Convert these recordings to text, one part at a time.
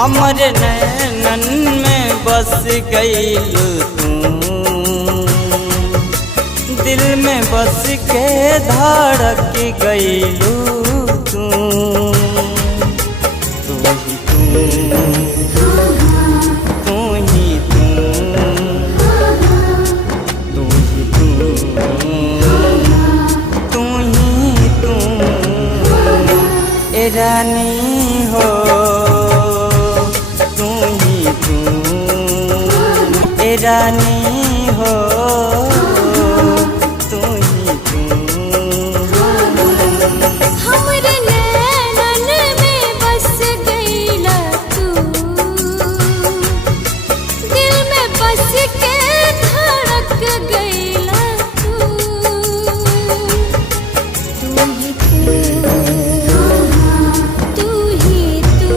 हमरे नैनन में बस गईलू तू, दिल में बस के धड़क गईलू तू। तू ही तू, तू ही तू, तू ही तू, तू ही तू ए रानी हो। ए रानी हो तू ही तू। हमरे नैनन में बस गईला तू, दिल में बस के धड़क गईला तू। तू ही तू, तू ही तू,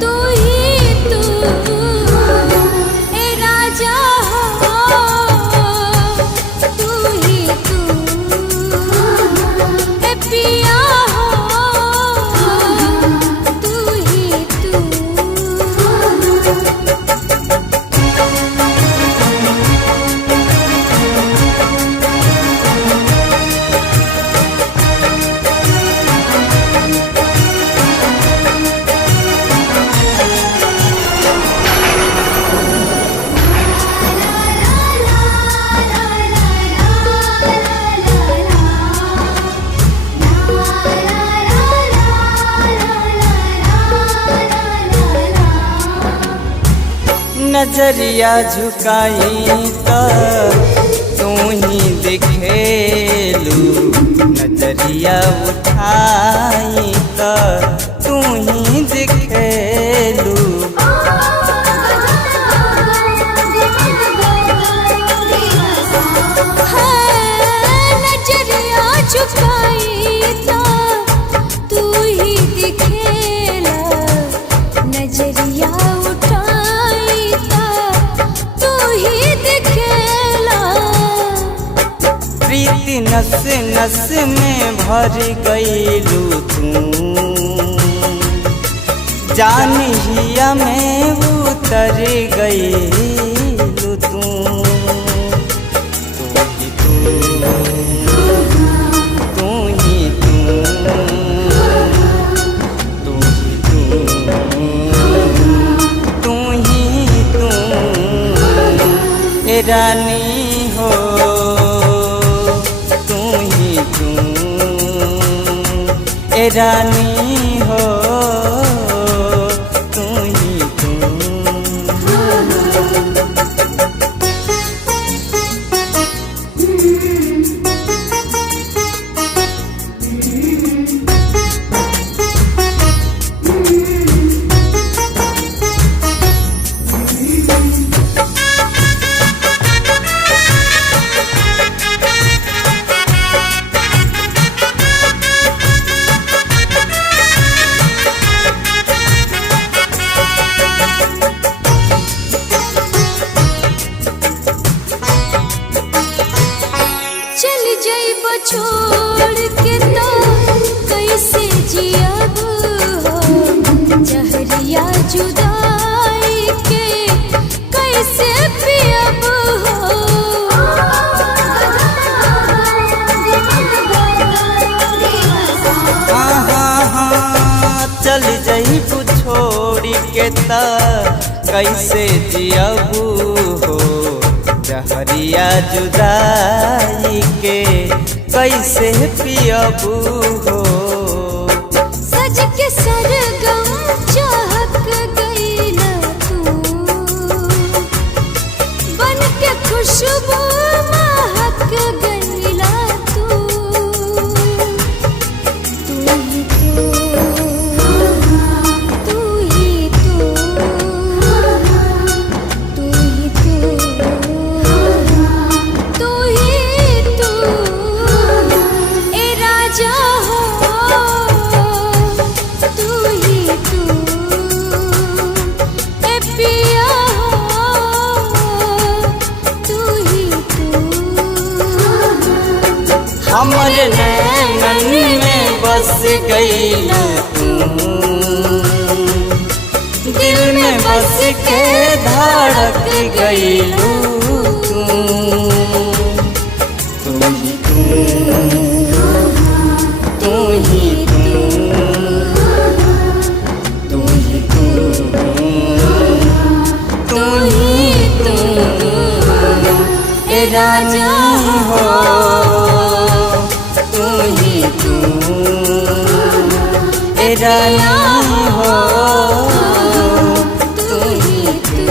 तू ही तू, नजरिया झुकाई तो तू ही दिखेलू, नजरिया उठाई तो तू ही दिखेलू। नजरिया झुकाई तो तू ही दिखेला, नजरिया उठाई तू ही दिखेला। प्रीति नस नस में भर गईलू तू, जान हिया में उतर गईलू तू। तू ही तू, तू ही तू, तू ही तू ए रानी हो तू ही तू ए रानी हो तू ही तू। चल जाइब छोड़ के तो कैसे जियब हो, जहरिया जुदाई के कैसे पियब हो। चल जइबू छोड़ी के त कैसे जियबू हो, जहरिया जुदाई के कैसे पियबू हो। सज के सरगम चहक गईला तू, बन के खुशबू महक गईला तू। तू ही तू, तू ही तू, तू ही तू, तू ही तू ए राजा हो। तू ही तू ए पिया हो, तू ही तू। हमरे नैनन मन में बस गईलू तू, दिल में बस के धड़क गईलू तू। तू ही तू ही तू, तू ही तू ही तू, ए रानी हो तू ही तू, ए रानी हो तू ही तू।